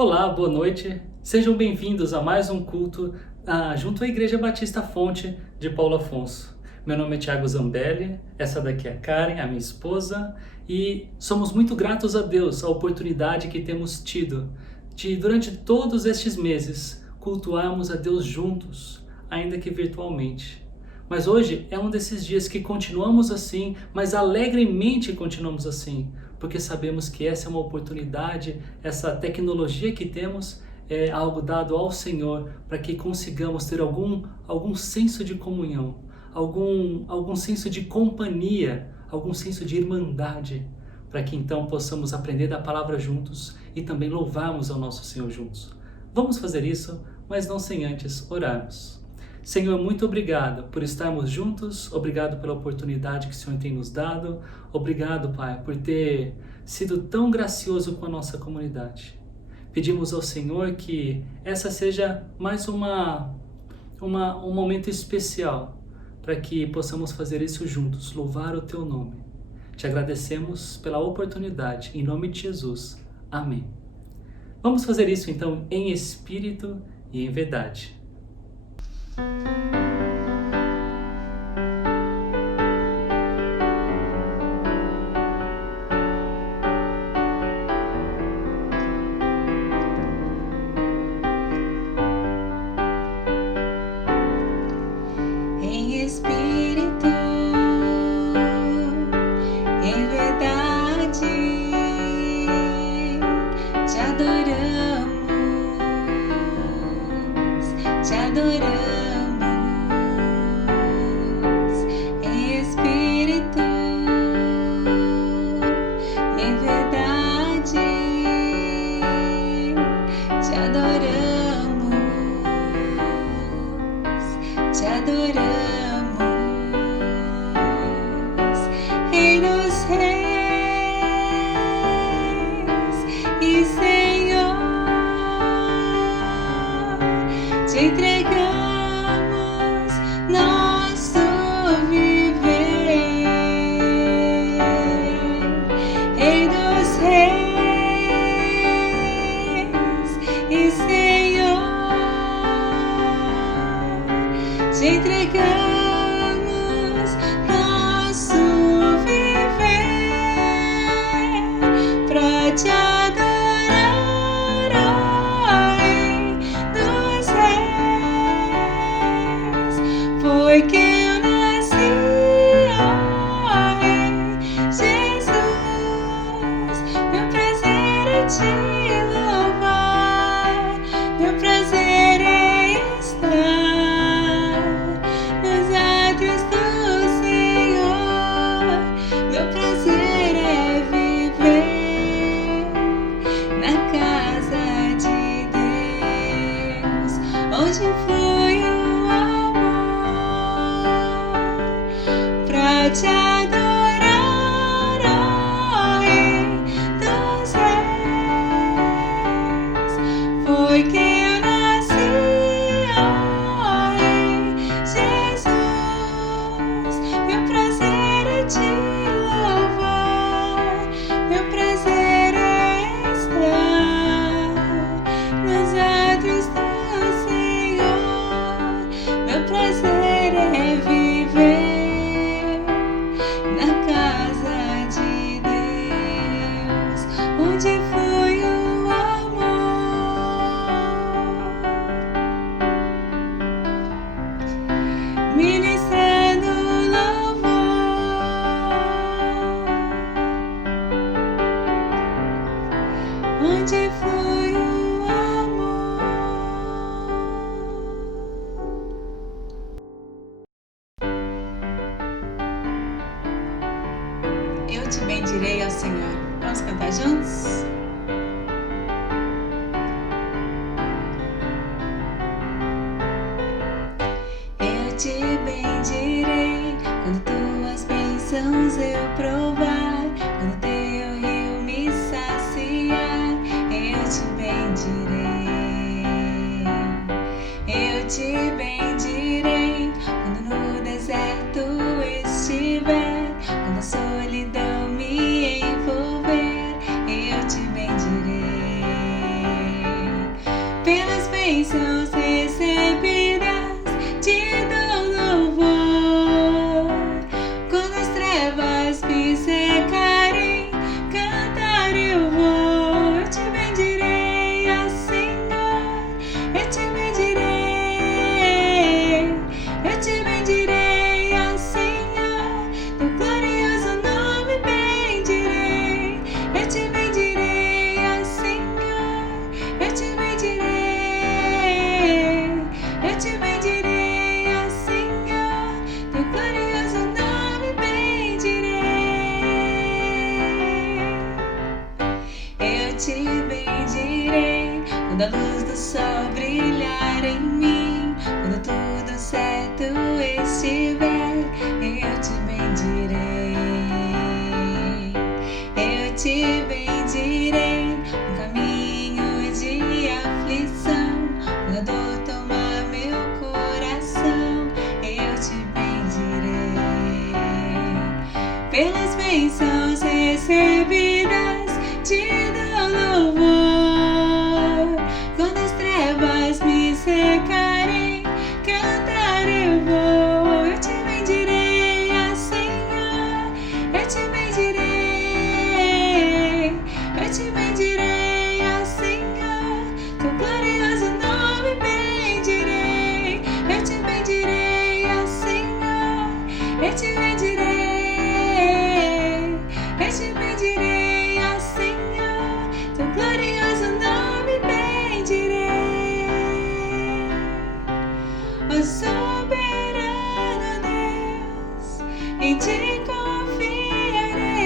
Olá, boa noite. Sejam bem-vindos a mais um culto junto à Igreja Batista Fonte de Paulo Afonso. Meu nome é Thiago Zambelli, essa daqui é a Karen, a minha esposa, e somos muito gratos a Deus a oportunidade que temos tido de, durante todos estes meses, cultuarmos a Deus juntos, ainda que virtualmente. Mas hoje é um desses dias que continuamos assim, mas alegremente continuamos assim, porque sabemos que essa é uma oportunidade, essa tecnologia que temos é algo dado ao Senhor para que consigamos ter algum senso de comunhão, algum senso de companhia, algum senso de irmandade, para que então possamos aprender da palavra juntos e também louvarmos ao nosso Senhor juntos. Vamos fazer isso, mas não sem antes orarmos. Senhor, muito obrigado por estarmos juntos, obrigado pela oportunidade que o Senhor tem nos dado, obrigado, Pai, por ter sido tão gracioso com a nossa comunidade. Pedimos ao Senhor que essa seja mais um momento especial para que possamos fazer isso juntos, louvar o Teu nome. Te agradecemos pela oportunidade, em nome de Jesus. Amém. Vamos fazer isso então em espírito e em verdade. Em espírito, em verdade, te adoramos, te adoramos. Em espírito, em verdade, te adoramos, te adoramos. Rei dos reis e Senhor, te entregamos nosso viver. Rei dos reis e Senhor, te entregamos nosso viver pra te adorar, ó Rei dos reis. Foi que eu nasci, ó Rei Jesus. Meu prazer é te louvar, meu prazer é estar nos átrios do Senhor. Meu prazer é viver na casa de Deus, onde flui o amor, pra te adorar, ó Rei dos reis. Foi que eu nasci, ó Rei Jesus. Meu prazer é te louvar, meu prazer é estar nos átrios do Senhor. Meu prazer é viver na casa de Deus, onde flui o amor, ministrando louvor, onde flui o amor. Eu te bendirei ao Senhor. Vamos cantar juntos? Eu te bendirei quando tuas bênçãos eu provar, quando teu rio me saciar. Eu te bendirei, eu te bendirei quando no deserto estiver, quando a solidão me envolver. Eu te bendirei. pelas bênçãos recebidas, te dou louvor. Quando as trevas me secarem, cantar eu vou. Eu te bendirei, Senhor, eu te bendirei, eu te bendirei, Senhor, teu glorioso nome bendirei. Eu te bendirei, Senhor, eu te bendirei, eu te bendirei, Senhor, teu glorioso nome bendirei. Ó soberano Deus, em ti confiarei.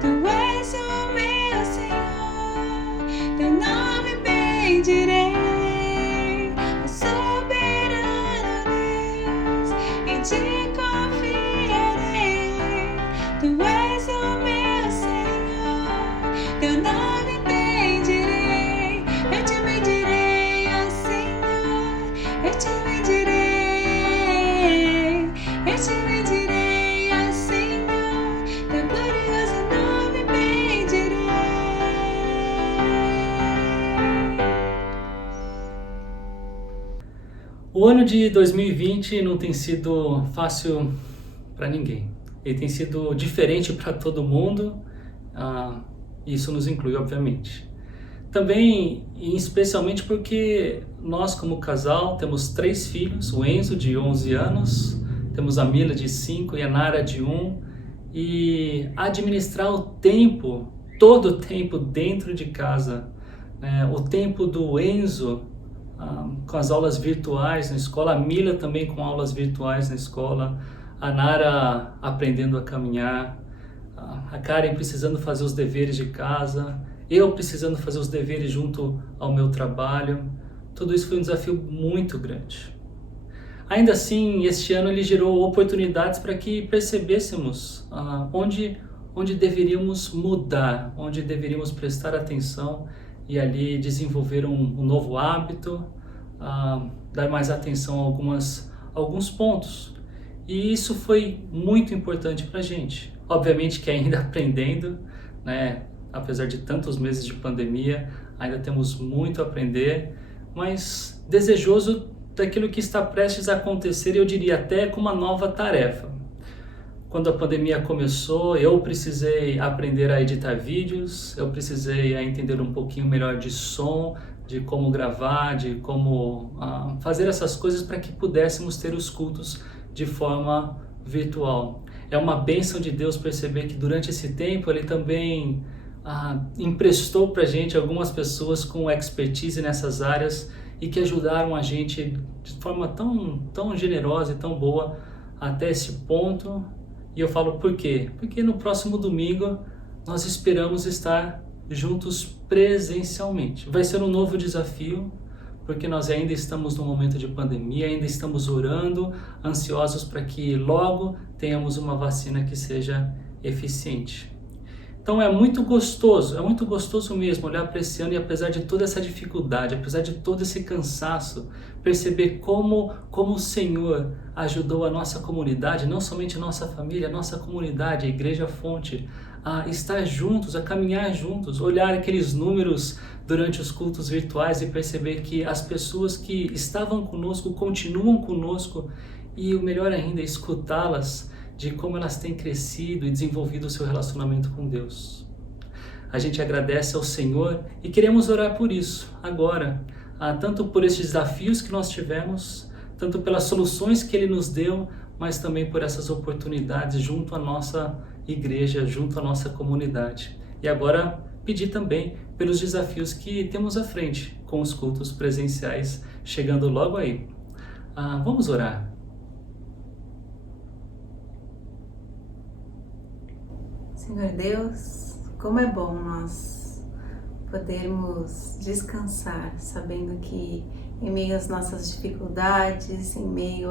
Tu és o meu Senhor, teu nome bendirei. Ó soberano Deus, em ti confiarei. Tu és o meu Senhor, teu nome bendirei. Eu te bendirei, Senhor, eu te bendirei, eu te bendirei, Senhor, teu glorioso nome bendirei. O ano de 2020 não tem sido fácil para ninguém. Ele tem sido diferente para todo mundo, isso nos inclui, obviamente. Também, e especialmente porque nós, como casal, temos 3 filhos, o Enzo, de 11 anos, temos a Mila, de 5, e a Nara, de 1, e administrar o tempo, todo o tempo dentro de casa, né? O tempo do Enzo com as aulas virtuais na escola, a Mila também com aulas virtuais na escola, a Nara aprendendo a caminhar, a Karen precisando fazer os deveres de casa, eu precisando fazer os deveres junto ao meu trabalho. Tudo isso foi um desafio muito grande. Ainda assim, este ano ele gerou oportunidades para que percebêssemos onde deveríamos mudar, onde deveríamos prestar atenção e ali desenvolver um novo hábito, dar mais atenção a alguns pontos. E isso foi muito importante para a gente. Obviamente que ainda aprendendo, né? Apesar de tantos meses de pandemia, ainda temos muito a aprender, mas desejoso daquilo que está prestes a acontecer, eu diria até com uma nova tarefa. Quando a pandemia começou, eu precisei aprender a editar vídeos, eu precisei entender um pouquinho melhor de som, de como gravar, de como fazer essas coisas para que pudéssemos ter os cultos de forma virtual. É uma bênção de Deus perceber que durante esse tempo Ele também emprestou para a gente algumas pessoas com expertise nessas áreas e que ajudaram a gente de forma tão generosa e tão boa até esse ponto. E eu falo por quê? Porque no próximo domingo nós esperamos estar juntos presencialmente. Vai ser um novo desafio, porque nós ainda estamos no momento de pandemia, ainda estamos orando, ansiosos para que logo tenhamos uma vacina que seja eficiente. Então é muito gostoso mesmo olhar para esse ano e apesar de toda essa dificuldade, apesar de todo esse cansaço, perceber como o Senhor ajudou a nossa comunidade, não somente a nossa família, a nossa comunidade, a Igreja Fonte, a estar juntos, a caminhar juntos, olhar aqueles números durante os cultos virtuais e perceber que as pessoas que estavam conosco continuam conosco e o melhor ainda é escutá-las de como elas têm crescido e desenvolvido o seu relacionamento com Deus. A gente agradece ao Senhor e queremos orar por isso agora, tanto por esses desafios que nós tivemos, tanto pelas soluções que Ele nos deu, mas também por essas oportunidades junto à nossa igreja, junto à nossa comunidade. E agora pedir também pelos desafios que temos à frente com os cultos presenciais chegando logo aí. Vamos orar. Senhor Deus, como é bom nós podermos descansar, sabendo que em meio às nossas dificuldades, em meio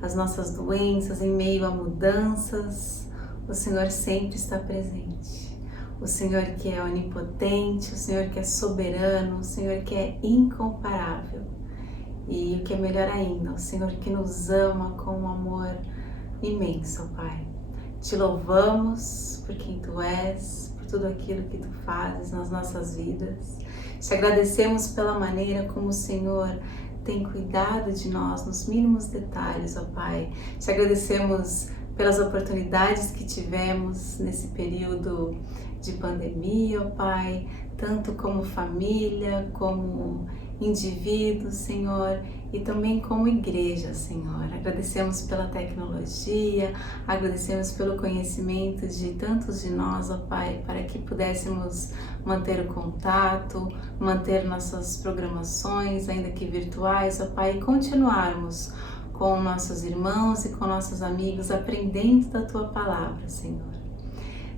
às nossas doenças, em meio a mudanças, o Senhor sempre está presente. O Senhor que é onipotente, o Senhor que é soberano, o Senhor que é incomparável. E o que é melhor ainda, o Senhor que nos ama com um amor imenso, Pai. Te louvamos por quem Tu és, por tudo aquilo que Tu fazes nas nossas vidas. Te agradecemos pela maneira como o Senhor tem cuidado de nós nos mínimos detalhes, ó Pai. Te agradecemos pelas oportunidades que tivemos nesse período de pandemia, ó Pai, tanto como família, como indivíduos, Senhor, e também como igreja, Senhor. Agradecemos pela tecnologia, agradecemos pelo conhecimento de tantos de nós, ó Pai, para que pudéssemos manter o contato, manter nossas programações, ainda que virtuais, ó Pai, e continuarmos com nossos irmãos e com nossos amigos, aprendendo da Tua Palavra, Senhor.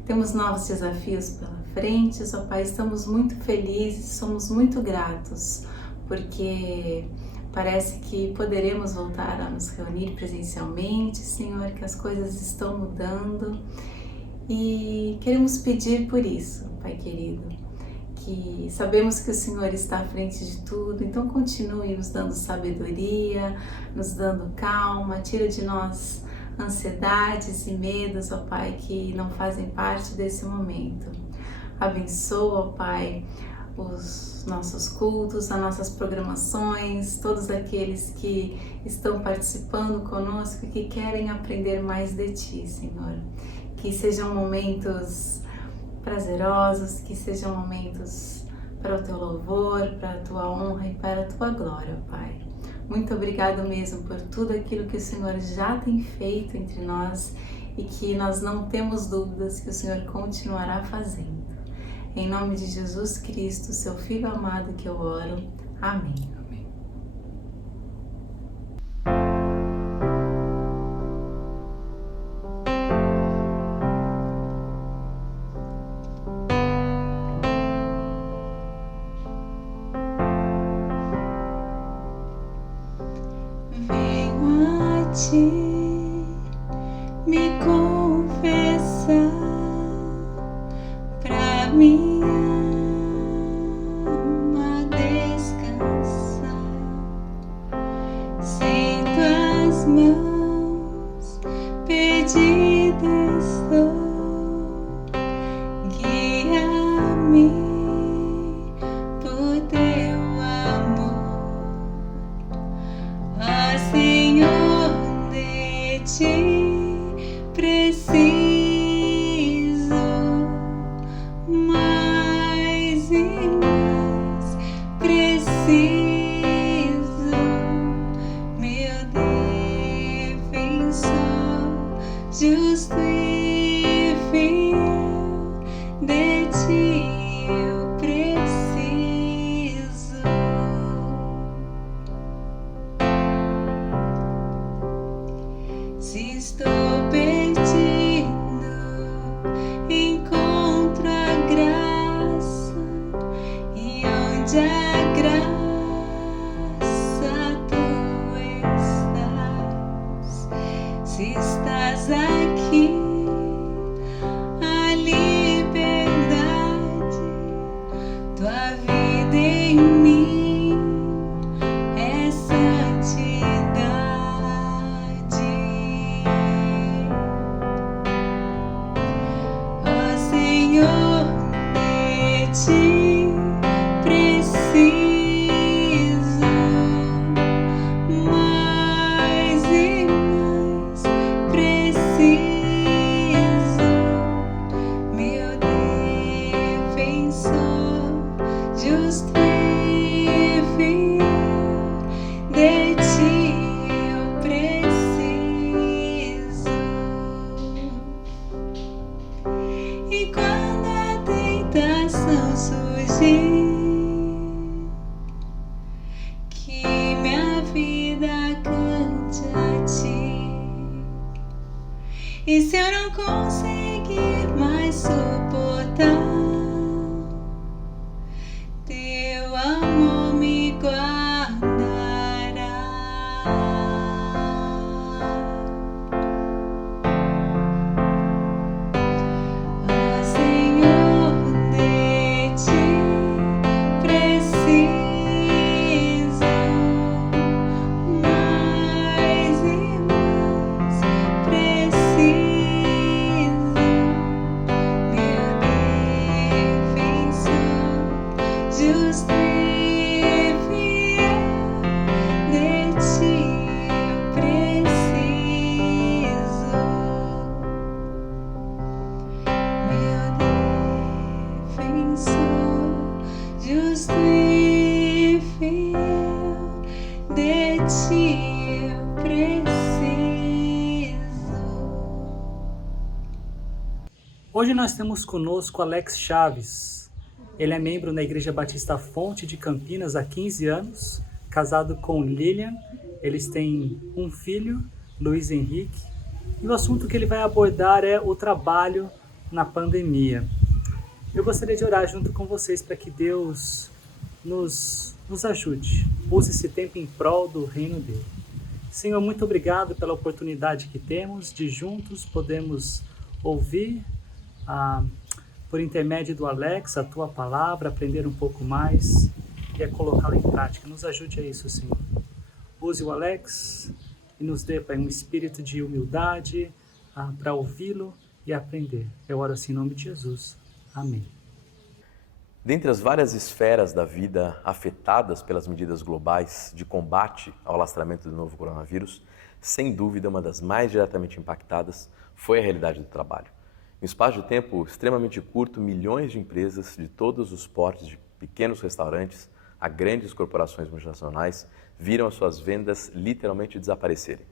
Temos novos desafios pela frente, ó Pai, estamos muito felizes, somos muito gratos, porque parece que poderemos voltar a nos reunir presencialmente, Senhor, que as coisas estão mudando e queremos pedir por isso, Pai querido, que sabemos que o Senhor está à frente de tudo, então continue nos dando sabedoria, nos dando calma, tira de nós ansiedades e medos, ó Pai, que não fazem parte desse momento. Abençoa, ó Pai, os nossos cultos, as nossas programações, todos aqueles que estão participando conosco e que querem aprender mais de Ti, Senhor. Que sejam momentos prazerosos, que sejam momentos para o Teu louvor, para a Tua honra e para a Tua glória, Pai. Muito obrigado mesmo por tudo aquilo que o Senhor já tem feito entre nós e que nós não temos dúvidas que o Senhor continuará fazendo. Em nome de Jesus Cristo, Seu Filho amado, que eu oro. Amém. Venho a Ti me confessar, pra minha alma descansar. Sem Tuas mãos perdida estou, guia-me por Teu amor. Ó Senhor, de Ti preciso, mais e mais preciso, meu defensor, justo e fiel, de Ti eu preciso. Se estou perdido, encontro a graça, e onde a graça Tu estás. Se estás aqui, a liberdade, Tua vida em mim é santidade. Ó Senhor, de Ti preciso, mais e mais preciso, meu defensor, justo e fiel, de Ti eu preciso. E quando a tentação surgir, que minha vida cante a Ti. E se eu não conseguir mais suportar, Teu amor me guardará. Ó Senhor, de Ti preciso, mais e mais preciso, ti eu preciso. Hoje nós temos conosco Alex Chaves. Ele é membro na Igreja Batista Fonte de Campinas há 15 anos, casado com Lilian. Eles têm um filho, Luiz Henrique. E o assunto que ele vai abordar é o trabalho na pandemia. Eu gostaria de orar junto com vocês para que Deus nos ajude. Use esse tempo em prol do reino dele. Senhor, muito obrigado pela oportunidade que temos de juntos podermos ouvir por intermédio do Alex, a tua palavra, aprender um pouco mais e colocá-la em prática. Nos ajude a isso, Senhor. Use o Alex e nos dê, Pai, um espírito de humildade para ouvi-lo e aprender. Eu oro assim em nome de Jesus. Amém. Dentre as várias esferas da vida afetadas pelas medidas globais de combate ao alastramento do novo coronavírus, sem dúvida uma das mais diretamente impactadas foi a realidade do trabalho. Em um espaço de tempo extremamente curto, milhões de empresas de todos os portes, de pequenos restaurantes a grandes corporações multinacionais, viram as suas vendas literalmente desaparecerem.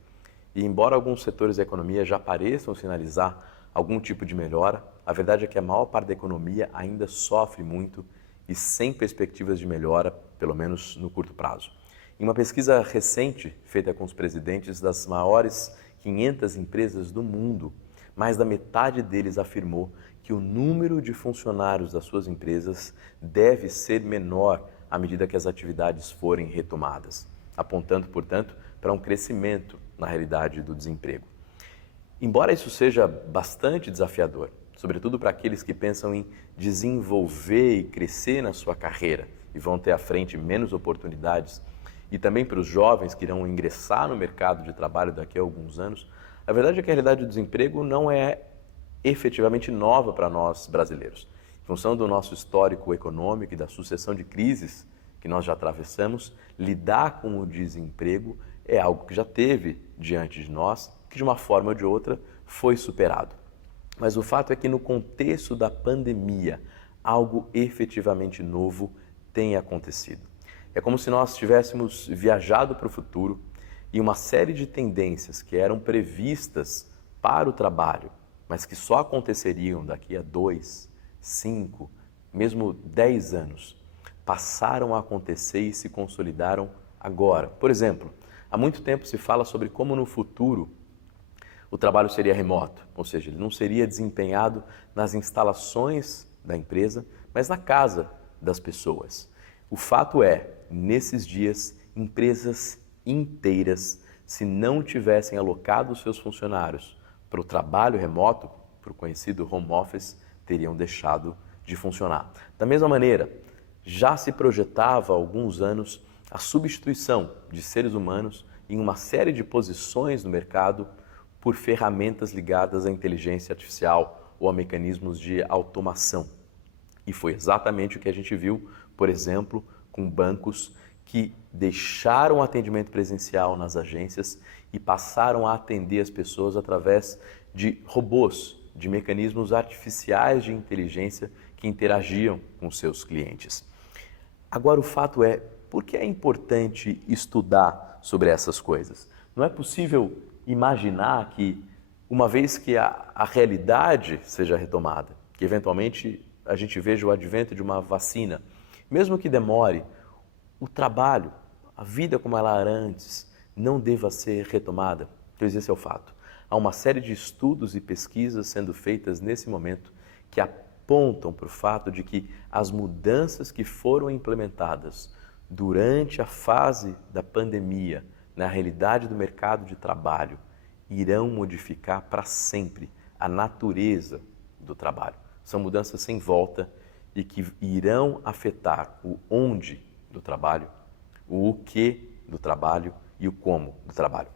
E embora alguns setores da economia já pareçam sinalizar algum tipo de melhora, a verdade é que a maior parte da economia ainda sofre muito e sem perspectivas de melhora, pelo menos no curto prazo. Em uma pesquisa recente feita com os presidentes das maiores 500 empresas do mundo, mais da metade deles afirmou que o número de funcionários das suas empresas deve ser menor à medida que as atividades forem retomadas, apontando, portanto, para um crescimento na realidade do desemprego. Embora isso seja bastante desafiador, sobretudo para aqueles que pensam em desenvolver e crescer na sua carreira e vão ter à frente menos oportunidades, e também para os jovens que irão ingressar no mercado de trabalho daqui a alguns anos, a verdade é que a realidade do desemprego não é efetivamente nova para nós brasileiros. Em função do nosso histórico econômico e da sucessão de crises que nós já atravessamos, lidar com o desemprego é algo que já teve diante de nós, que de uma forma ou de outra foi superado. Mas o fato é que no contexto da pandemia, algo efetivamente novo tem acontecido. É como se nós tivéssemos viajado para o futuro e uma série de tendências que eram previstas para o trabalho, mas que só aconteceriam daqui a 2, 5, mesmo 10 anos, passaram a acontecer e se consolidaram agora. Por exemplo, há muito tempo se fala sobre como no futuro o trabalho seria remoto, ou seja, ele não seria desempenhado nas instalações da empresa, mas na casa das pessoas. O fato é, nesses dias, empresas inteiras, se não tivessem alocado os seus funcionários para o trabalho remoto, para o conhecido home office, teriam deixado de funcionar. Da mesma maneira, já se projetava há alguns anos a substituição de seres humanos em uma série de posições no mercado por ferramentas ligadas à inteligência artificial ou a mecanismos de automação. E foi exatamente o que a gente viu, por exemplo, com bancos que deixaram o atendimento presencial nas agências e passaram a atender as pessoas através de robôs, de mecanismos artificiais de inteligência que interagiam com seus clientes. Agora, o fato é, por que é importante estudar sobre essas coisas? Não é possível imaginar que, uma vez que a realidade seja retomada, que eventualmente a gente veja o advento de uma vacina, mesmo que demore, o trabalho, a vida como ela era antes, não deva ser retomada. Pois esse é o fato. Há uma série de estudos e pesquisas sendo feitas nesse momento que apontam para o fato de que as mudanças que foram implementadas durante a fase da pandemia, na realidade do mercado de trabalho, irão modificar para sempre a natureza do trabalho. São mudanças sem volta e que irão afetar o onde do trabalho, o que do trabalho e o como do trabalho.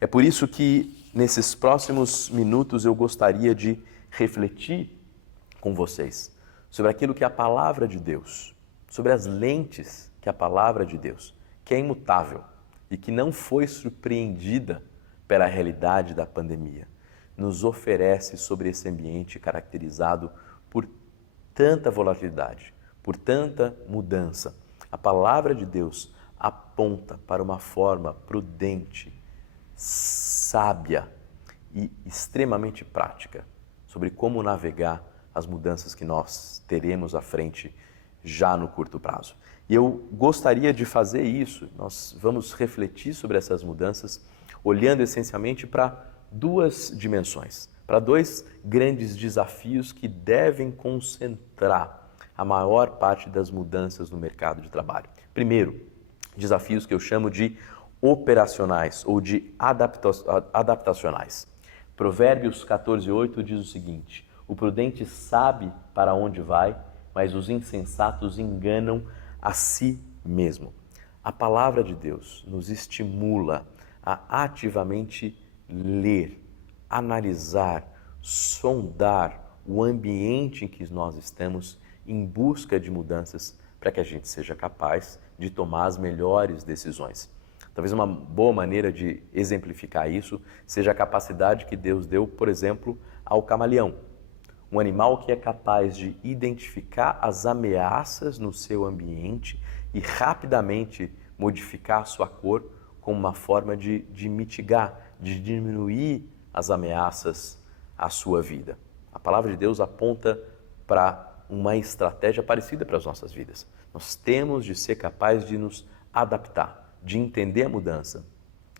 É por isso que nesses próximos minutos eu gostaria de refletir com vocês sobre aquilo que é a palavra de Deus, sobre as lentes que a palavra de Deus, que é imutável e que não foi surpreendida pela realidade da pandemia, nos oferece sobre esse ambiente caracterizado por tanta volatilidade, por tanta mudança. A palavra de Deus aponta para uma forma prudente, sábia e extremamente prática sobre como navegar as mudanças que nós teremos à frente já no curto prazo. E eu gostaria de fazer isso. Nós vamos refletir sobre essas mudanças olhando essencialmente para duas dimensões, para dois grandes desafios que devem concentrar a maior parte das mudanças no mercado de trabalho. Primeiro, desafios que eu chamo de operacionais ou de adaptacionais. Provérbios 14:8 diz o seguinte: o prudente sabe para onde vai, mas os insensatos enganam a si mesmo. A palavra de Deus nos estimula a ativamente ler, analisar, sondar o ambiente em que nós estamos em busca de mudanças para que a gente seja capaz de tomar as melhores decisões. Talvez uma boa maneira de exemplificar isso seja a capacidade que Deus deu, por exemplo, ao camaleão. Um animal que é capaz de identificar as ameaças no seu ambiente e rapidamente modificar a sua cor como uma forma de mitigar, de diminuir as ameaças à sua vida. A palavra de Deus aponta para uma estratégia parecida para as nossas vidas. Nós temos de ser capazes de nos adaptar, de entender a mudança,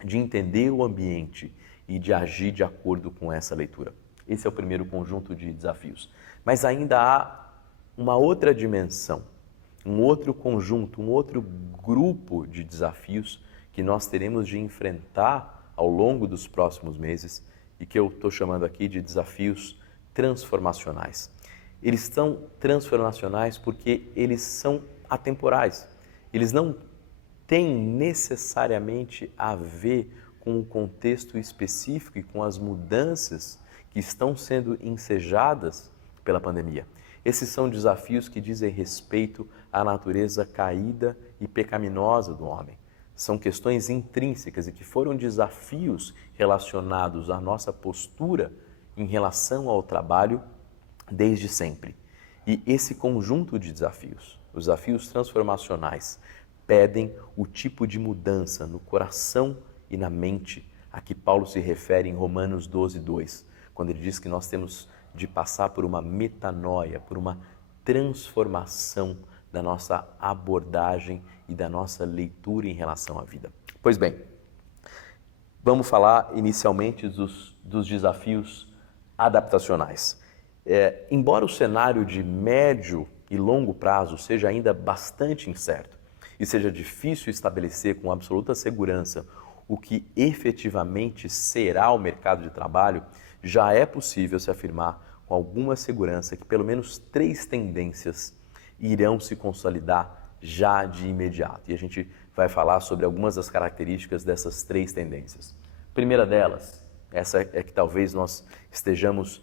de entender o ambiente e de agir de acordo com essa leitura. Esse é o primeiro conjunto de desafios. Mas ainda há uma outra dimensão, um outro conjunto, um outro grupo de desafios que nós teremos de enfrentar ao longo dos próximos meses e que eu estou chamando aqui de desafios transformacionais. Eles são transformacionais porque eles são atemporais. Eles não têm necessariamente a ver com o contexto específico e com as mudanças que estão sendo ensejadas pela pandemia. Esses são desafios que dizem respeito à natureza caída e pecaminosa do homem. São questões intrínsecas e que foram desafios relacionados à nossa postura em relação ao trabalho desde sempre. E esse conjunto de desafios, os desafios transformacionais, pedem o tipo de mudança no coração e na mente a que Paulo se refere em Romanos 12:2, quando ele diz que nós temos de passar por uma metanoia, por uma transformação da nossa abordagem e da nossa leitura em relação à vida. Pois bem, vamos falar inicialmente dos desafios adaptacionais. Embora o cenário de médio e longo prazo seja ainda bastante incerto e seja difícil estabelecer com absoluta segurança o que efetivamente será o mercado de trabalho, já é possível se afirmar com alguma segurança que pelo menos 3 tendências irão se consolidar já de imediato. E a gente vai falar sobre algumas das características dessas 3 tendências. A primeira delas, essa é que talvez nós estejamos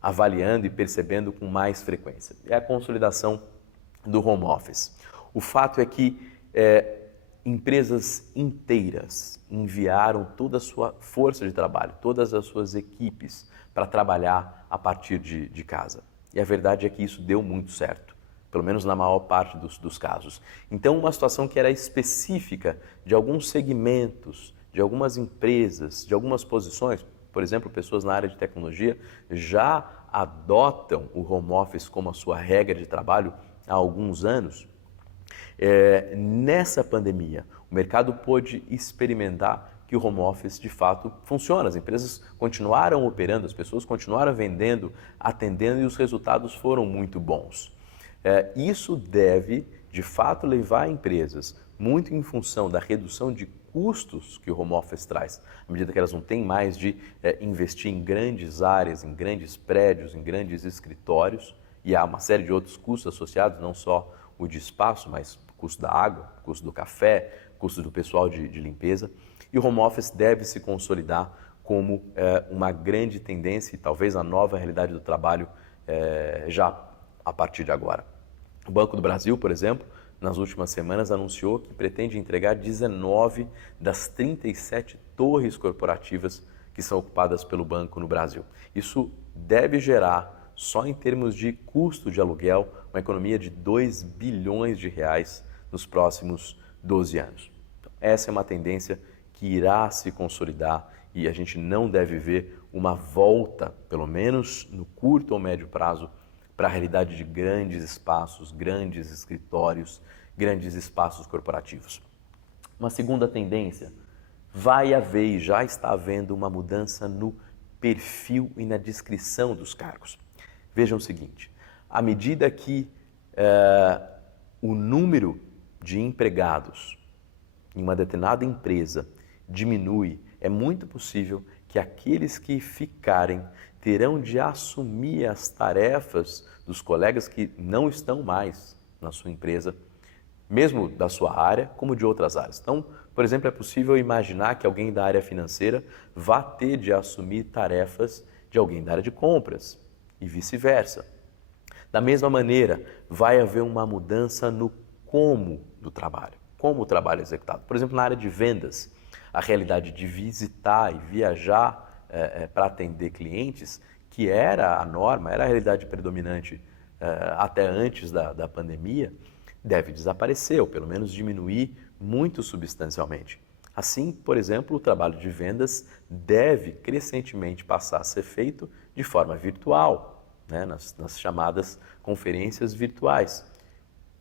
avaliando e percebendo com mais frequência, é a consolidação do home office. O fato é que empresas inteiras enviaram toda a sua força de trabalho, todas as suas equipes para trabalhar a partir de casa. E a verdade é que isso deu muito certo, pelo menos na maior parte dos casos. Então, uma situação que era específica de alguns segmentos, de algumas empresas, de algumas posições, por exemplo, pessoas na área de tecnologia já adotam o home office como a sua regra de trabalho há alguns anos. Nessa pandemia, o mercado pôde experimentar que o home office de fato funciona. As empresas continuaram operando, as pessoas continuaram vendendo, atendendo e os resultados foram muito bons. Isso deve, de fato, levar empresas, muito em função da redução de custos que o home office traz, à medida que elas não têm mais de investir em grandes áreas, em grandes prédios, em grandes escritórios, e há uma série de outros custos associados, não só o de espaço, mas custo da água, custo do café, custo do pessoal de limpeza. E o home office deve se consolidar como uma grande tendência e talvez a nova realidade do trabalho já a partir de agora. O Banco do Brasil, por exemplo, nas últimas semanas anunciou que pretende entregar 19 das 37 torres corporativas que são ocupadas pelo banco no Brasil. Isso deve gerar, só em termos de custo de aluguel, uma economia de 2 bilhões de reais nos próximos 12 anos. Então, essa é uma tendência que irá se consolidar e a gente não deve ver uma volta, pelo menos no curto ou médio prazo, para a realidade de grandes espaços, grandes escritórios, grandes espaços corporativos. Uma segunda tendência, vai haver e já está havendo uma mudança no perfil e na descrição dos cargos. Vejam o seguinte, à medida que o número de empregados em uma determinada empresa diminui, é muito possível que aqueles que ficarem terão de assumir as tarefas dos colegas que não estão mais na sua empresa, mesmo da sua área, como de outras áreas. Então, por exemplo, é possível imaginar que alguém da área financeira vá ter de assumir tarefas de alguém da área de compras e vice-versa. Da mesma maneira, vai haver uma mudança no como do trabalho, como o trabalho é executado. Por exemplo, na área de vendas, a realidade de visitar e viajar para atender clientes, que era a norma, era a realidade predominante até antes da pandemia, deve desaparecer, ou pelo menos diminuir muito substancialmente. Assim, por exemplo, o trabalho de vendas deve crescentemente passar a ser feito de forma virtual, né, nas chamadas conferências virtuais.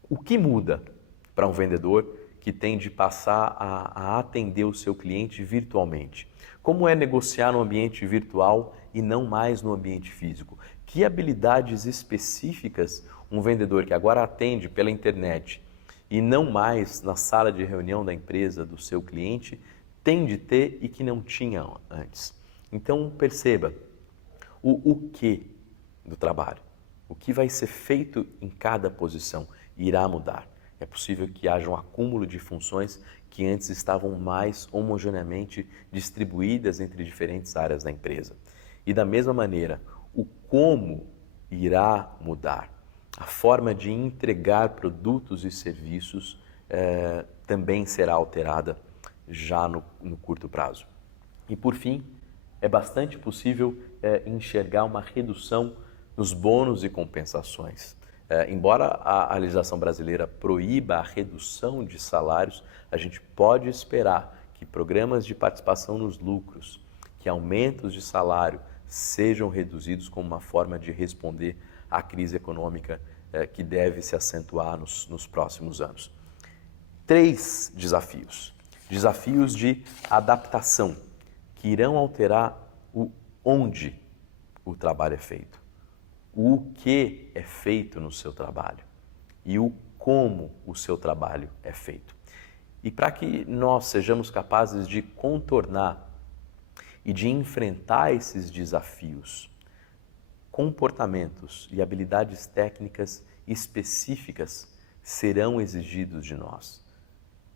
O que muda para um vendedor que tem de passar a atender o seu cliente virtualmente? Como é negociar no ambiente virtual e não mais no ambiente físico? Que habilidades específicas um vendedor que agora atende pela internet e não mais na sala de reunião da empresa do seu cliente tem de ter e que não tinha antes? Então perceba, o que do trabalho, o que vai ser feito em cada posição irá mudar. É possível que haja um acúmulo de funções que antes estavam mais homogeneamente distribuídas entre diferentes áreas da empresa. E da mesma maneira, o como irá mudar. A forma de entregar produtos e serviços também será alterada já no curto prazo. E por fim, é bastante possível enxergar uma redução nos bônus e compensações. Embora a legislação brasileira proíba a redução de salários, a gente pode esperar que programas de participação nos lucros, que aumentos de salário sejam reduzidos como uma forma de responder à crise econômica que deve se acentuar nos próximos anos. 3 desafios. Desafios de adaptação, que irão alterar onde o trabalho é feito, o que é feito no seu trabalho e o como o seu trabalho é feito. E para que nós sejamos capazes de contornar e de enfrentar esses desafios, comportamentos e habilidades técnicas específicas serão exigidos de nós.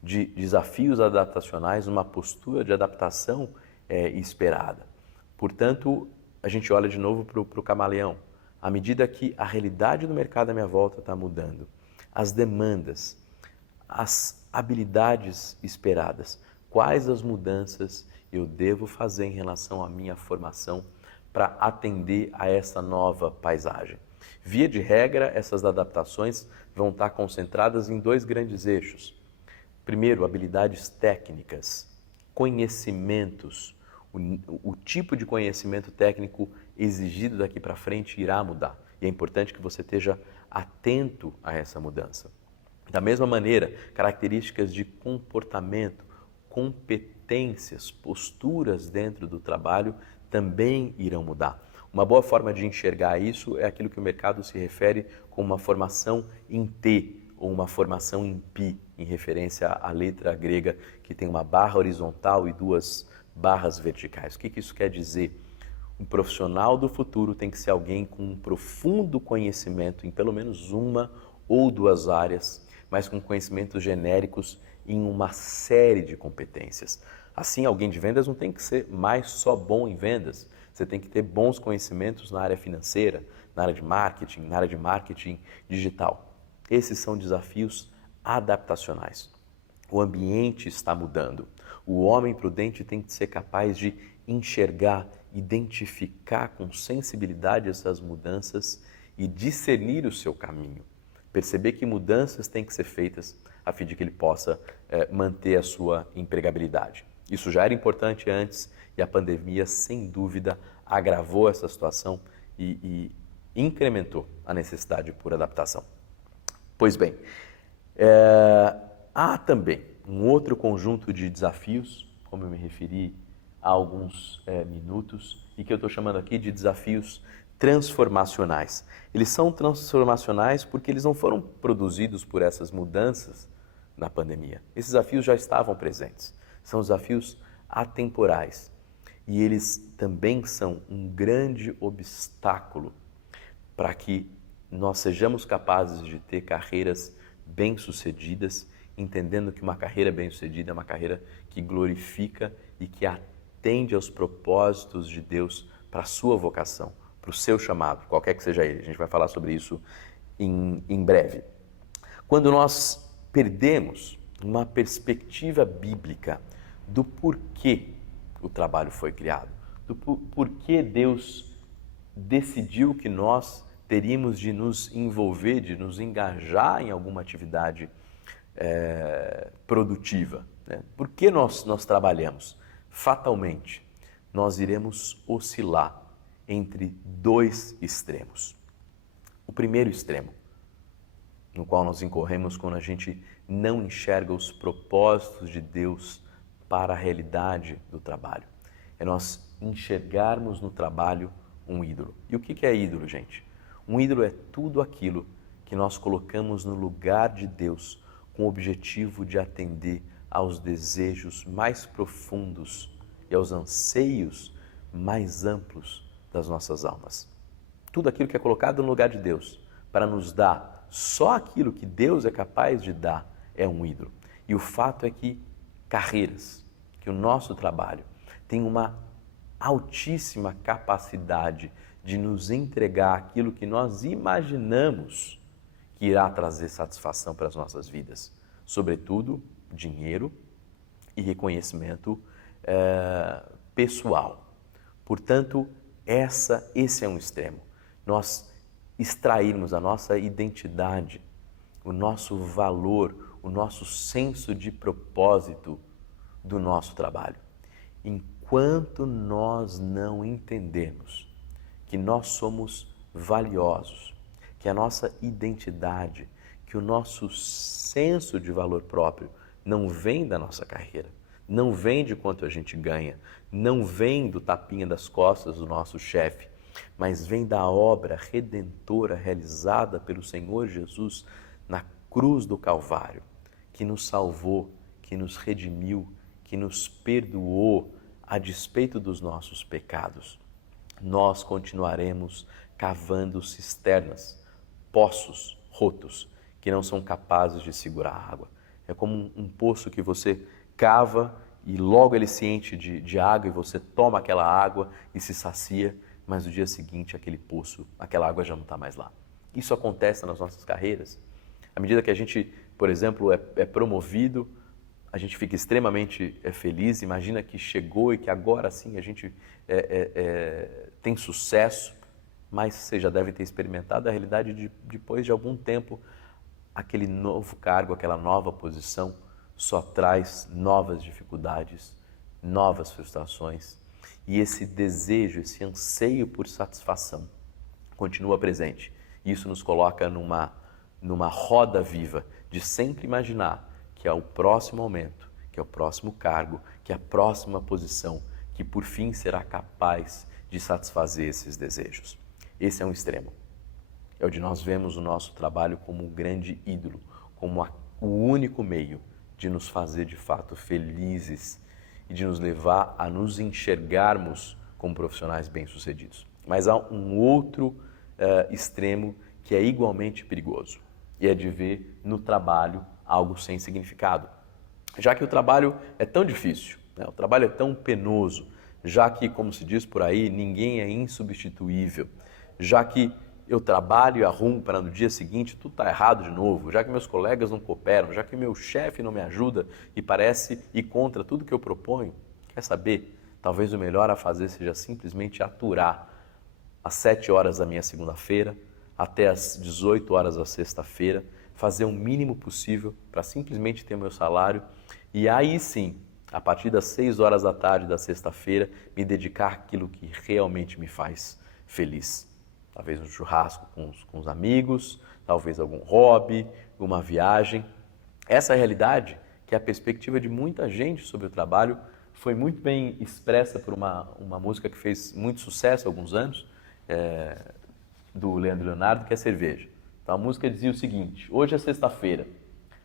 De desafios adaptacionais, uma postura de adaptação esperada. Portanto, a gente olha de novo para o camaleão. À medida que a realidade do mercado à minha volta está mudando, as demandas, as habilidades esperadas, quais as mudanças eu devo fazer em relação à minha formação para atender a essa nova paisagem? Via de regra, essas adaptações vão estar concentradas em 2 grandes eixos. Primeiro, habilidades técnicas, conhecimentos. O tipo de conhecimento técnico exigido daqui para frente irá mudar. E é importante que você esteja atento a essa mudança. Da mesma maneira, características de comportamento, competências, posturas dentro do trabalho também irão mudar. Uma boa forma de enxergar isso é aquilo que o mercado se refere como uma formação em T ou uma formação em Pi, em referência à letra grega que tem uma barra horizontal e 2 barras verticais. O que isso quer dizer? Um profissional do futuro tem que ser alguém com um profundo conhecimento em pelo menos 1 ou 2 áreas, mas com conhecimentos genéricos em uma série de competências. Assim, alguém de vendas não tem que ser mais só bom em vendas. Você tem que ter bons conhecimentos na área financeira, na área de marketing digital. Esses são desafios adaptacionais. O ambiente está mudando. O homem prudente tem que ser capaz de enxergar, identificar com sensibilidade essas mudanças e discernir o seu caminho. Perceber que mudanças têm que ser feitas a fim de que ele possa manter a sua empregabilidade. Isso já era importante antes e a pandemia, sem dúvida, agravou essa situação e incrementou a necessidade por adaptação. Pois bem, há também um outro conjunto de desafios, como eu me referi há alguns minutos, e que eu estou chamando aqui de desafios transformacionais. Eles são transformacionais porque eles não foram produzidos por essas mudanças na pandemia. Esses desafios já estavam presentes. São desafios atemporais. E eles também são um grande obstáculo para que nós sejamos capazes de ter carreiras bem-sucedidas, entendendo que uma carreira bem-sucedida é uma carreira que glorifica e que atende aos propósitos de Deus para a sua vocação, para o seu chamado, qualquer que seja ele. A gente vai falar sobre isso em breve. Quando nós perdemos uma perspectiva bíblica do porquê o trabalho foi criado, do porquê Deus decidiu que nós teríamos de nos envolver, de nos engajar em alguma atividade produtiva. Né? Por que nós trabalhamos? Fatalmente, nós iremos oscilar entre dois extremos. O primeiro extremo, no qual nós incorremos quando a gente não enxerga os propósitos de Deus para a realidade do trabalho, é nós enxergarmos no trabalho um ídolo. E o que é ídolo, gente? Um ídolo é tudo aquilo que nós colocamos no lugar de Deus com o objetivo de atender aos desejos mais profundos e aos anseios mais amplos das nossas almas. Tudo aquilo que é colocado no lugar de Deus para nos dar só aquilo que Deus é capaz de dar é um ídolo. E o fato é que carreiras, que o nosso trabalho tem uma altíssima capacidade de nos entregar aquilo que nós imaginamos que irá trazer satisfação para as nossas vidas. Sobretudo, dinheiro e reconhecimento pessoal. Portanto, esse é um extremo. Nós extrairmos a nossa identidade, o nosso valor, o nosso senso de propósito do nosso trabalho. Enquanto nós não entendermos que nós somos valiosos, que a nossa identidade, que o nosso senso de valor próprio não vem da nossa carreira, não vem de quanto a gente ganha, não vem do tapinha das costas do nosso chefe, mas vem da obra redentora realizada pelo Senhor Jesus na cruz do Calvário, que nos salvou, que nos redimiu, que nos perdoou a despeito dos nossos pecados. Nós continuaremos cavando cisternas, poços rotos, que não são capazes de segurar a água. É como um poço que você cava e logo ele se enche de água e você toma aquela água e se sacia, mas no dia seguinte aquele poço, aquela água já não está mais lá. Isso acontece nas nossas carreiras. À medida que a gente, por exemplo, é promovido, a gente fica extremamente feliz, imagina que chegou e que agora sim a gente tem sucesso, mas você já deve ter experimentado a realidade de depois de algum tempo, aquele novo cargo, aquela nova posição só traz novas dificuldades, novas frustrações, e esse desejo, esse anseio por satisfação continua presente. Isso nos coloca numa roda viva de sempre imaginar que é o próximo aumento, que é o próximo cargo, que é a próxima posição, que por fim será capaz de satisfazer esses desejos. Esse é um extremo. É onde nós vemos o nosso trabalho como um grande ídolo, como o único meio de nos fazer de fato felizes e de nos levar a nos enxergarmos como profissionais bem-sucedidos. Mas há um outro extremo que é igualmente perigoso, e é de ver no trabalho algo sem significado. Já que o trabalho é tão difícil, né? O trabalho é tão penoso, já que, como se diz por aí, ninguém é insubstituível, já que eu trabalho e arrumo para no dia seguinte tudo está errado de novo, já que meus colegas não cooperam, já que meu chefe não me ajuda e parece ir contra tudo que eu proponho, quer saber? Talvez o melhor a fazer seja simplesmente aturar às 7 horas da minha segunda-feira até às 18 horas da sexta-feira, fazer o mínimo possível para simplesmente ter meu salário e aí sim, a partir das 6 horas da tarde da sexta-feira, me dedicar àquilo que realmente me faz feliz. Talvez um churrasco com os amigos, talvez algum hobby, uma viagem. Essa realidade, que é a perspectiva de muita gente sobre o trabalho, foi muito bem expressa por uma música que fez muito sucesso há alguns anos, do Leandro Leonardo, que é Cerveja. Então a música dizia o seguinte: hoje é sexta-feira,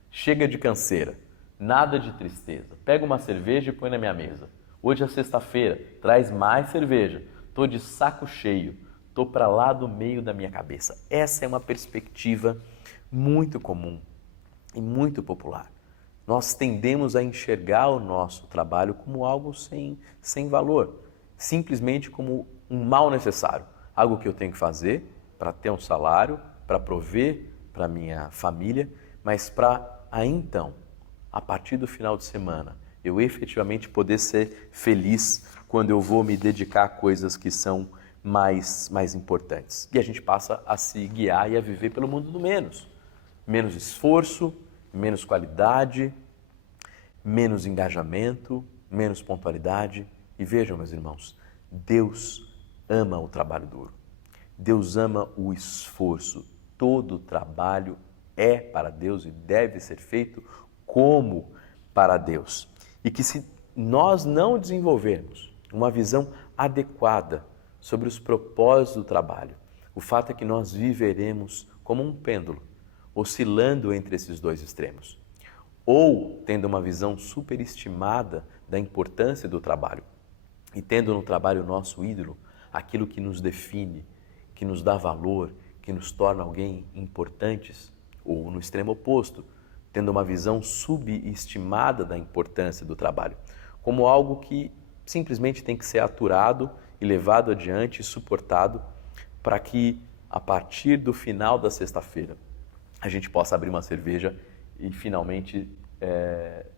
chega de canseira, nada de tristeza, pega uma cerveja e põe na minha mesa. Hoje é sexta-feira, traz mais cerveja, tô de saco cheio, tô para lá do meio da minha cabeça. Essa é uma perspectiva muito comum e muito popular. Nós tendemos a enxergar o nosso trabalho como algo sem valor, simplesmente como um mal necessário, algo que eu tenho que fazer para ter um salário, para prover para minha família, mas para aí então, a partir do final de semana, eu efetivamente poder ser feliz quando eu vou me dedicar a coisas que são mais importantes. E a gente passa a se guiar e a viver pelo mundo do menos. Menos esforço, menos qualidade, menos engajamento, menos pontualidade. E vejam, meus irmãos, Deus ama o trabalho duro. Deus ama o esforço. Todo trabalho é para Deus e deve ser feito como para Deus. E que se nós não desenvolvermos uma visão adequada sobre os propósitos do trabalho, o fato é que nós viveremos como um pêndulo, oscilando entre esses dois extremos. Ou tendo uma visão superestimada da importância do trabalho e tendo no trabalho o nosso ídolo, aquilo que nos define, que nos dá valor, que nos torna alguém importantes, ou no extremo oposto, tendo uma visão subestimada da importância do trabalho, como algo que simplesmente tem que ser aturado e levado adiante e suportado para que, a partir do final da sexta-feira, a gente possa abrir uma cerveja e finalmente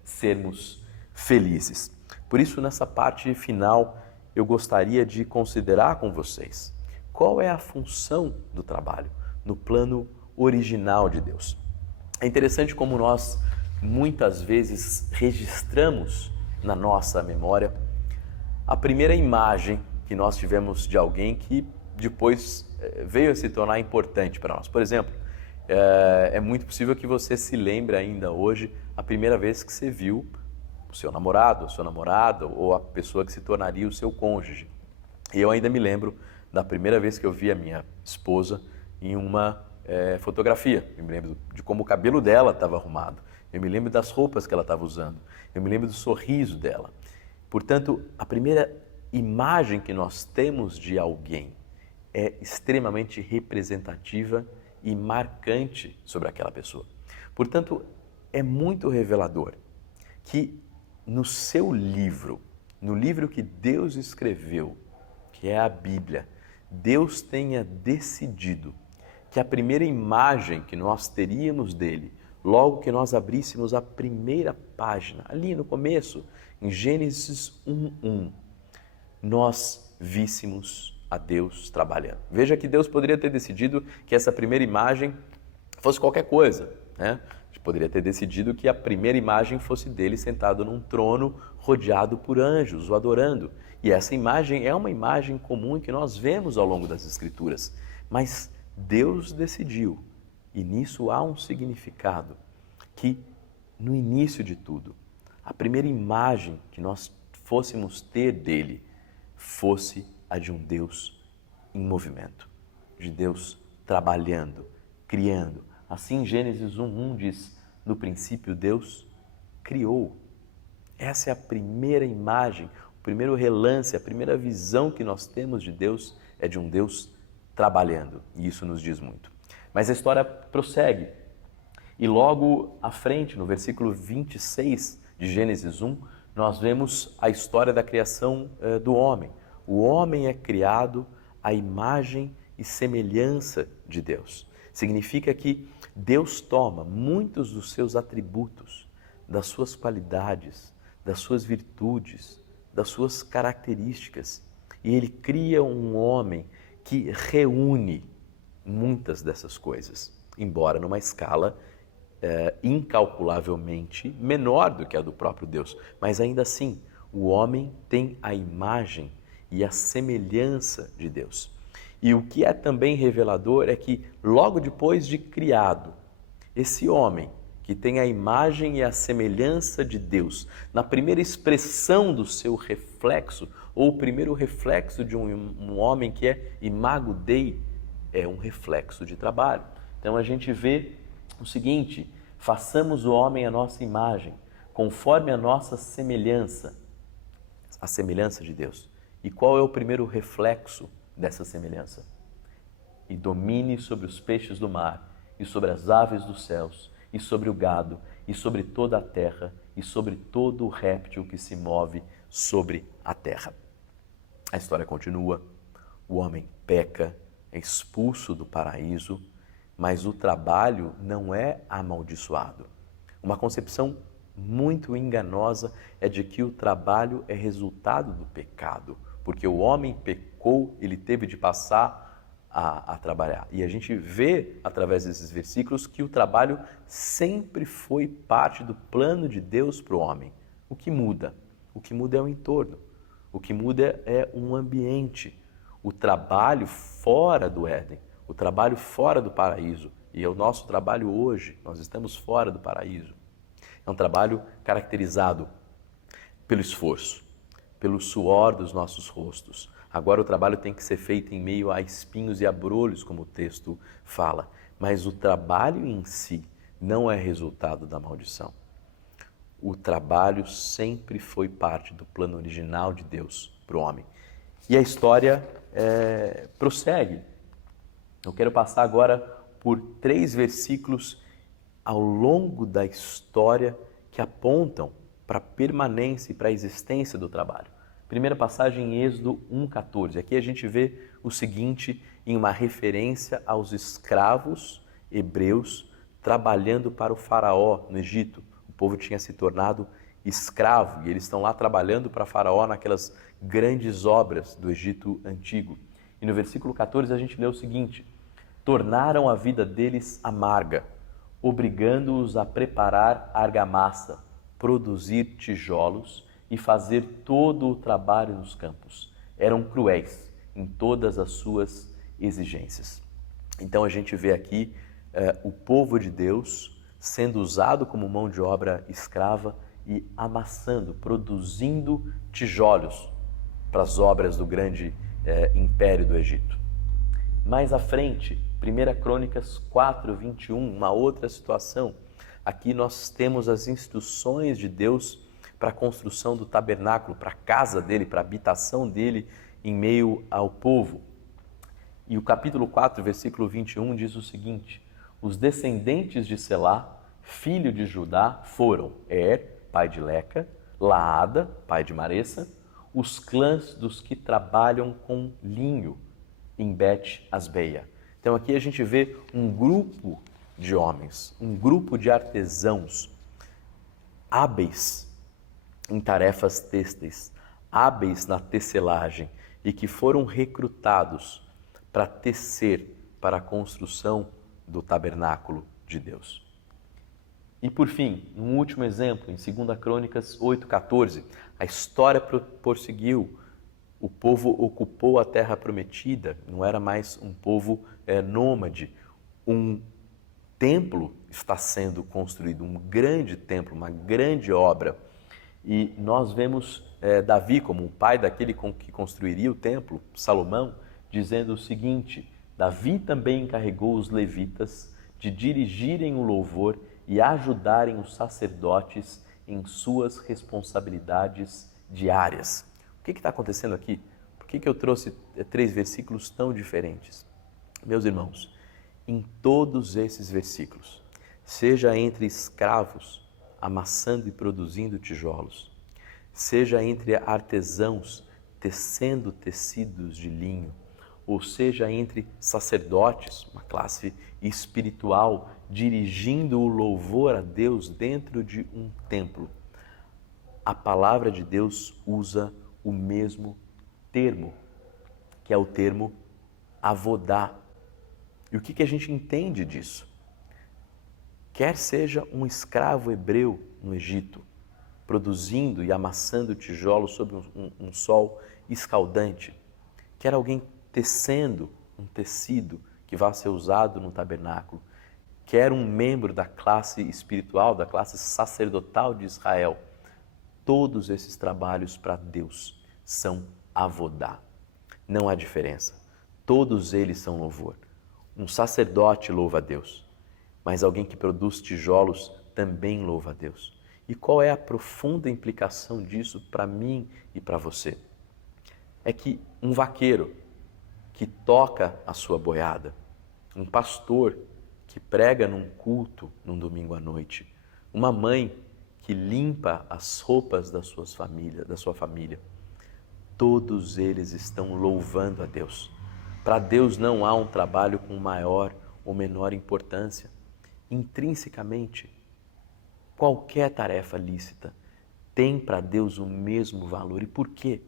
sermos felizes. Por isso, nessa parte final, eu gostaria de considerar com vocês qual é a função do trabalho no plano original de Deus. É interessante como nós muitas vezes registramos na nossa memória a primeira imagem que nós tivemos de alguém que depois veio a se tornar importante para nós. Por exemplo, é muito possível que você se lembre ainda hoje a primeira vez que você viu o seu namorado, a sua namorada ou a pessoa que se tornaria o seu cônjuge. E eu ainda me lembro da primeira vez que eu vi a minha esposa em uma fotografia. Eu me lembro de como o cabelo dela estava arrumado. Eu me lembro das roupas que ela estava usando. Eu me lembro do sorriso dela. Portanto, a primeira imagem que nós temos de alguém é extremamente representativa e marcante sobre aquela pessoa. Portanto, é muito revelador que no seu livro, no livro que Deus escreveu, que é a Bíblia, Deus tenha decidido que a primeira imagem que nós teríamos dele, logo que nós abríssemos a primeira página, ali no começo, em Gênesis 1:1, nós víssemos a Deus trabalhando. Veja que Deus poderia ter decidido que essa primeira imagem fosse qualquer coisa, né? Poderia ter decidido que a primeira imagem fosse dele sentado num trono rodeado por anjos, o adorando. E essa imagem é uma imagem comum que nós vemos ao longo das Escrituras. Mas Deus decidiu, e nisso há um significado, que no início de tudo, a primeira imagem que nós fôssemos ter dele fosse a de um Deus em movimento, de Deus trabalhando, criando. Assim, Gênesis 1:1 diz: no princípio Deus criou. Essa é a primeira imagem, o primeiro relance, a primeira visão que nós temos de Deus é de um Deus trabalhando, e isso nos diz muito. Mas a história prossegue, e logo à frente, no versículo 26 de Gênesis 1, nós vemos a história da criação do homem. O homem é criado à imagem e semelhança de Deus. Significa que Deus toma muitos dos seus atributos, das suas qualidades, das suas virtudes, das suas características, e Ele cria um homem que reúne muitas dessas coisas, embora numa escala incalculavelmente menor do que a do próprio Deus, mas ainda assim, o homem tem a imagem e a semelhança de Deus. E o que é também revelador é que logo depois de criado, esse homem que tem a imagem e a semelhança de Deus, na primeira expressão do seu reflexo, ou o primeiro reflexo de um homem que é imago Dei, é um reflexo de trabalho. Então a gente vê o seguinte: façamos o homem à nossa imagem, conforme a nossa semelhança, a semelhança de Deus. E qual é o primeiro reflexo dessa semelhança? E domine sobre os peixes do mar, e sobre as aves dos céus, e sobre o gado, e sobre toda a terra, e sobre todo o réptil que se move sobre a terra. A história continua, o homem peca, é expulso do paraíso, mas o trabalho não é amaldiçoado. Uma concepção muito enganosa é de que o trabalho é resultado do pecado, porque o homem pecou, ele teve de passar a trabalhar. E a gente vê, através desses versículos, que o trabalho sempre foi parte do plano de Deus para o homem. O que muda? O que muda é o entorno. O que muda é um ambiente. O trabalho fora do Éden, o trabalho fora do paraíso. E é o nosso trabalho hoje, nós estamos fora do paraíso. É um trabalho caracterizado pelo esforço, pelo suor dos nossos rostos. Agora o trabalho tem que ser feito em meio a espinhos e abrolhos, como o texto fala. Mas o trabalho em si não é resultado da maldição. O trabalho sempre foi parte do plano original de Deus para o homem. E a história prossegue. Eu quero passar agora por 3 versículos ao longo da história que apontam para a permanência e para a existência do trabalho. Primeira passagem em Êxodo 1,14. Aqui a gente vê o seguinte em uma referência aos escravos hebreus trabalhando para o faraó no Egito. O povo tinha se tornado escravo e eles estão lá trabalhando para faraó naquelas grandes obras do Egito antigo. E no versículo 14 a gente lê o seguinte: tornaram a vida deles amarga, obrigando-os a preparar argamassa, produzir tijolos e fazer todo o trabalho nos campos. Eram cruéis em todas as suas exigências. Então a gente vê aqui o povo de Deus sendo usado como mão de obra escrava e amassando, produzindo tijolos para as obras do grande império do Egito. Mais à frente, 1 Crônicas 4:21, uma outra situação. Aqui nós temos as instruções de Deus para a construção do tabernáculo, para a casa dele, para a habitação dele em meio ao povo. E o capítulo 4, versículo 21 diz o seguinte: os descendentes de Selá, filho de Judá, foram pai de Leca, Laada, pai de Maressa, os clãs dos que trabalham com linho em Bet-Asbeia. Então aqui a gente vê um grupo de homens, um grupo de artesãos hábeis em tarefas têxteis, hábeis na tecelagem e que foram recrutados para tecer para a construção do tabernáculo de Deus. E por fim, um último exemplo, em 2 Crônicas 8:14, a história prosseguiu, o povo ocupou a terra prometida, não era mais um povo nômade, um templo está sendo construído, um grande templo, uma grande obra. E nós vemos Davi como o pai daquele que construiria o templo, Salomão, dizendo o seguinte: Davi também encarregou os levitas de dirigirem o louvor e ajudarem os sacerdotes em suas responsabilidades diárias. O que está acontecendo aqui? Por que eu trouxe 3 versículos tão diferentes? Meus irmãos, em todos esses versículos, seja entre escravos amassando e produzindo tijolos, seja entre artesãos tecendo tecidos de linho, ou seja entre sacerdotes, uma classe espiritual, dirigindo o louvor a Deus dentro de um templo, a palavra de Deus usa o mesmo termo, que é o termo avodah. E o que a gente entende disso? quer seja um escravo hebreu no Egito, produzindo e amassando tijolos sob um sol escaldante, quer alguém tecendo um tecido que vai ser usado no tabernáculo, quer um membro da classe espiritual, da classe sacerdotal de Israel, todos esses trabalhos para Deus são avodá. Não há diferença. Todos eles são louvor. Um sacerdote louva a Deus, mas alguém que produz tijolos também louva a Deus. E qual é a profunda implicação disso para mim e para você? É que um vaqueiro que toca a sua boiada, um pastor que prega num culto num domingo à noite, uma mãe que limpa as roupas da sua família, todos eles estão louvando a Deus. Para Deus não há um trabalho com maior ou menor importância. Intrinsecamente, qualquer tarefa lícita tem para Deus o mesmo valor. E por quê?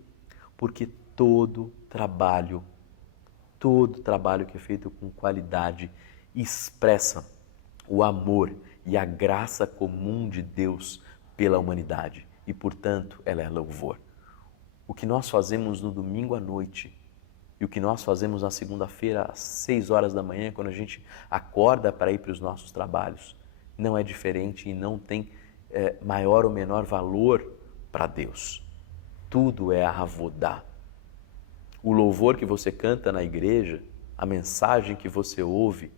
Porque todo trabalho que é feito com qualidade expressa o amor e a graça comum de Deus pela humanidade e, portanto, ela é louvor. O que nós fazemos no domingo à noite e o que nós fazemos na segunda-feira às 6 horas da manhã, quando a gente acorda para ir para os nossos trabalhos, não é diferente e não tem maior ou menor valor para Deus. Tudo é avodá. O louvor que você canta na igreja, a mensagem que você ouve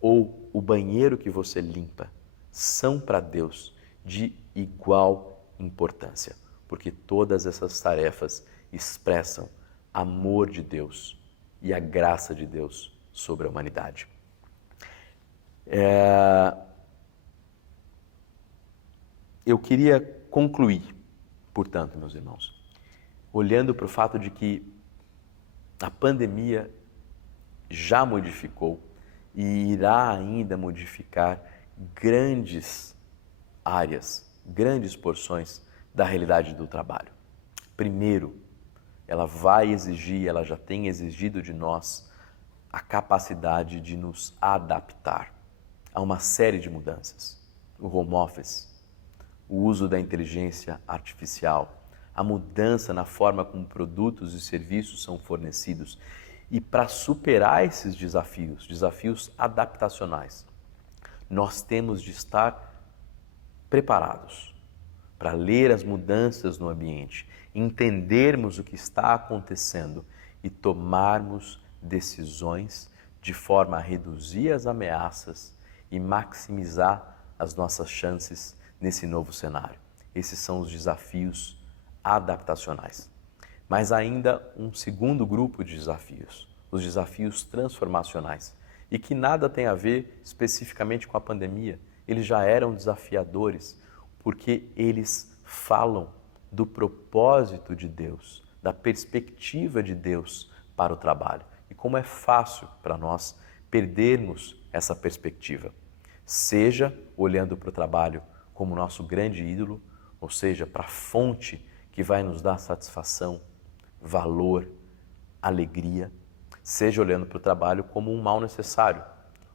ou o banheiro que você limpa são para Deus de igual importância, porque todas essas tarefas expressam amor de Deus e a graça de Deus sobre a humanidade. Eu queria concluir, portanto, meus irmãos, olhando para o fato de que a pandemia já modificou e irá ainda modificar grandes áreas, grandes porções da realidade do trabalho. Primeiro, ela vai exigir, ela já tem exigido de nós a capacidade de nos adaptar a uma série de mudanças. O home office, o uso da inteligência artificial, a mudança na forma como produtos e serviços são fornecidos. E para superar esses desafios adaptacionais, nós temos de estar preparados para ler as mudanças no ambiente, entendermos o que está acontecendo e tomarmos decisões de forma a reduzir as ameaças e maximizar as nossas chances nesse novo cenário. Esses são os desafios adaptacionais. Mas ainda um segundo grupo de desafios, os desafios transformacionais, e que nada tem a ver especificamente com a pandemia. Eles já eram desafiadores, porque eles falam do propósito de Deus, da perspectiva de Deus para o trabalho. E como é fácil para nós perdermos essa perspectiva, seja olhando para o trabalho como nosso grande ídolo, ou seja, para a fonte que vai nos dar satisfação, valor, alegria, seja olhando para o trabalho como um mal necessário,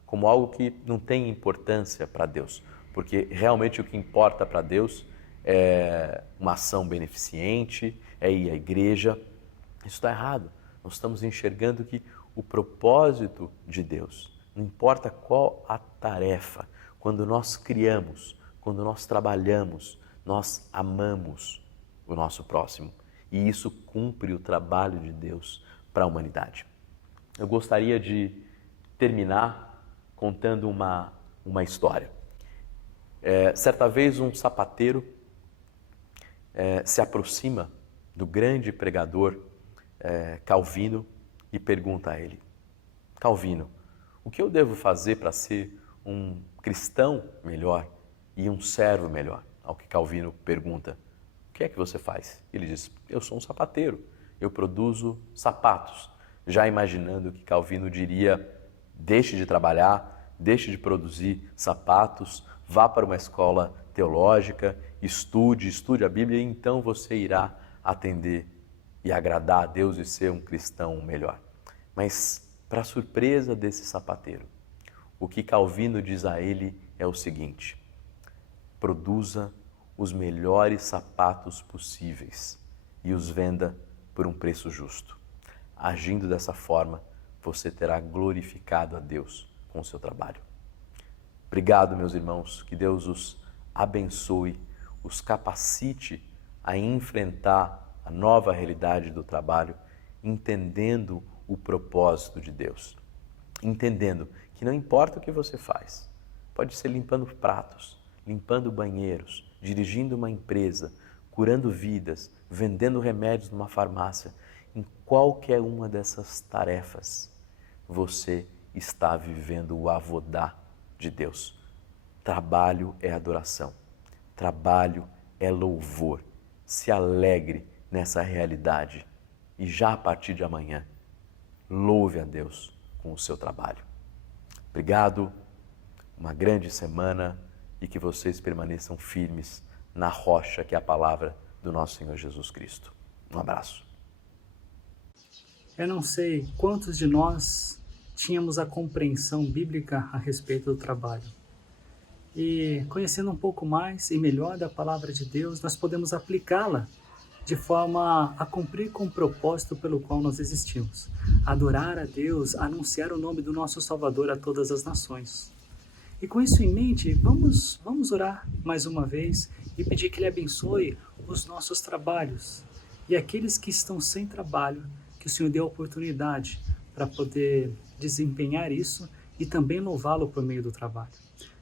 como algo que não tem importância para Deus, porque realmente o que importa para Deus é uma ação beneficente, é ir à igreja. Isso está errado. Nós estamos enxergando que o propósito de Deus, não importa qual a tarefa, quando nós criamos, quando nós trabalhamos, nós amamos o nosso próximo. E isso cumpre o trabalho de Deus para a humanidade. Eu gostaria de terminar contando uma história. Certa vez um sapateiro se aproxima do grande pregador Calvino e pergunta a ele: Calvino, o que eu devo fazer para ser um cristão melhor e um servo melhor? Ao que Calvino pergunta: o que é que você faz? Ele diz: eu sou um sapateiro, eu produzo sapatos. Já imaginando que Calvino diria: deixe de trabalhar, deixe de produzir sapatos, vá para uma escola teológica, estude a Bíblia e então você irá atender e agradar a Deus e ser um cristão melhor. Mas, para surpresa desse sapateiro, o que Calvino diz a ele é o seguinte: produza os melhores sapatos possíveis e os venda por um preço justo. Agindo dessa forma, você terá glorificado a Deus com o seu trabalho. Obrigado, meus irmãos, que Deus os abençoe, os capacite a enfrentar a nova realidade do trabalho, entendendo o propósito de Deus. Entendendo que não importa o que você faz, pode ser limpando pratos, limpando banheiros, dirigindo uma empresa, curando vidas, vendendo remédios numa farmácia. Em qualquer uma dessas tarefas, você está vivendo o avodá de Deus. Trabalho é adoração, trabalho é louvor. Se alegre nessa realidade e já a partir de amanhã, louve a Deus com o seu trabalho. Obrigado, uma grande semana e que vocês permaneçam firmes na rocha que é a palavra do nosso Senhor Jesus Cristo. Um abraço. Eu não sei quantos de nós tínhamos a compreensão bíblica a respeito do trabalho. E conhecendo um pouco mais e melhor da palavra de Deus, nós podemos aplicá-la de forma a cumprir com o propósito pelo qual nós existimos. Adorar a Deus, anunciar o nome do nosso Salvador a todas as nações. E com isso em mente, vamos orar mais uma vez e pedir que Ele abençoe os nossos trabalhos. E aqueles que estão sem trabalho, que o Senhor dê a oportunidade para poder desempenhar isso e também louvá-lo por meio do trabalho.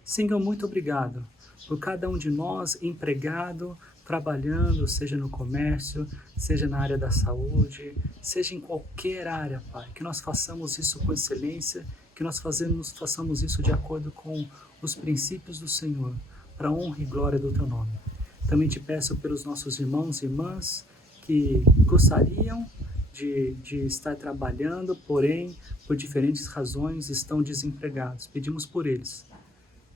Senhor, muito obrigado por cada um de nós empregado, trabalhando, seja no comércio, seja na área da saúde, seja em qualquer área, Pai. Que nós façamos isso com excelência, que nós façamos isso de acordo com os princípios do Senhor, para a honra e glória do Teu nome. Também te peço pelos nossos irmãos e irmãs que gostariam de estar trabalhando, porém, por diferentes razões, estão desempregados. Pedimos por eles.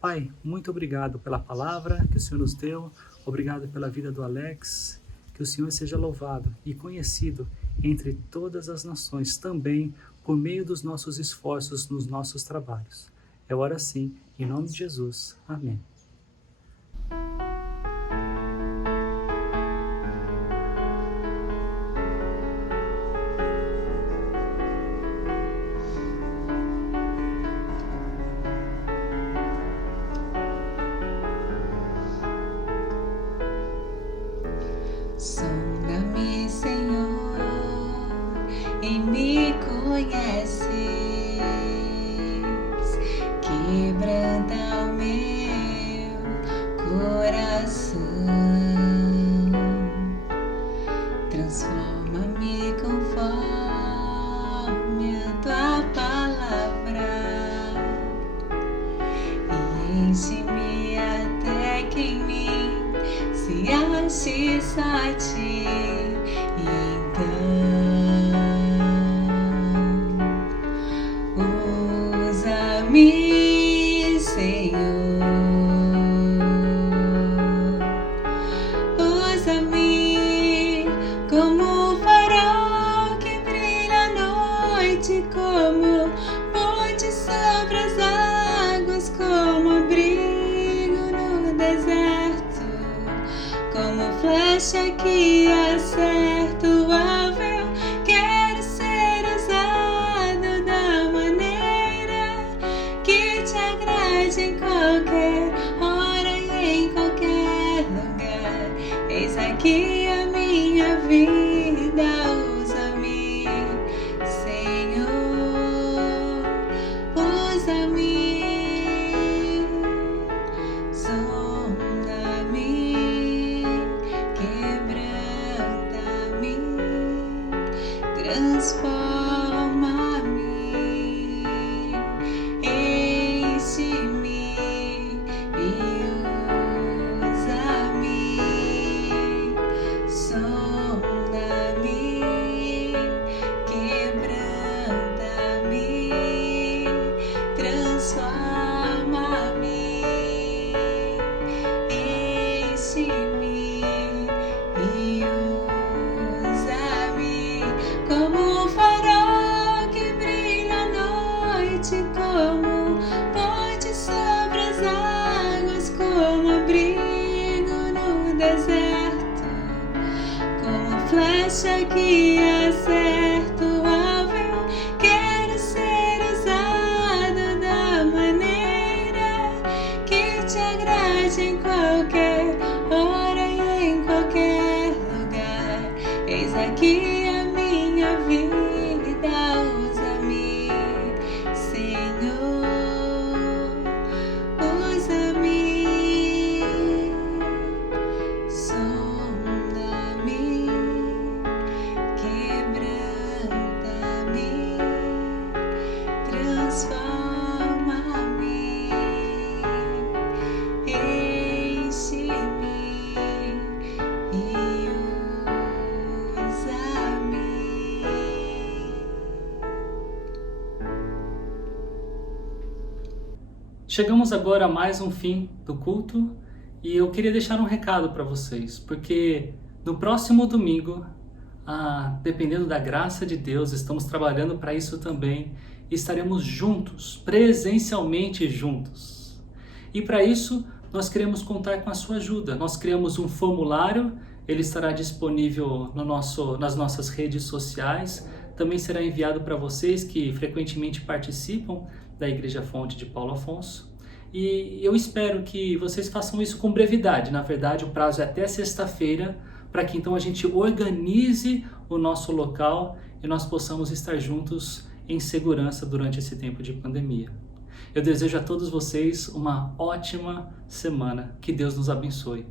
Pai, muito obrigado pela palavra que o Senhor nos deu, obrigado pela vida do Alex, que o Senhor seja louvado e conhecido entre todas as nações, também por meio dos nossos esforços nos nossos trabalhos. Eu oro assim, em nome de Jesus. Amém. Sonda-me, Senhor, e me conheces. Quebranta o meu coração. Transforma-me conforme a tua palavra e enche-me até que em mim se ache só ti. E então usa-me, Senhor, usa-me como um farol que brilha à noite, como ponte sobre as águas, como abrigo no deserto, como flecha que acerta o alvo. Eu quero ser usado da maneira que acha que acerta o alvo. Eu quero ser usado da maneira que te agrade em qualquer hora e em qualquer lugar. Eis aqui a minha vida, usa-me, Senhor, usa-me, sonda-me, quebranta-me, transforma-me, enche-me e usa-me. Chegamos agora a mais um fim do culto e eu queria deixar um recado para vocês, porque no próximo domingo, dependendo da graça de Deus, estamos trabalhando para isso também, estaremos juntos, presencialmente juntos. E para isso, nós queremos contar com a sua ajuda. Nós criamos um formulário, ele estará disponível nas nossas redes sociais, também será enviado para vocês que frequentemente participam da Igreja Fonte de Paulo Afonso. E eu espero que vocês façam isso com brevidade. Na verdade, o prazo é até sexta-feira, para que então a gente organize o nosso local e nós possamos estar juntos em segurança durante esse tempo de pandemia. Eu desejo a todos vocês uma ótima semana. Que Deus nos abençoe.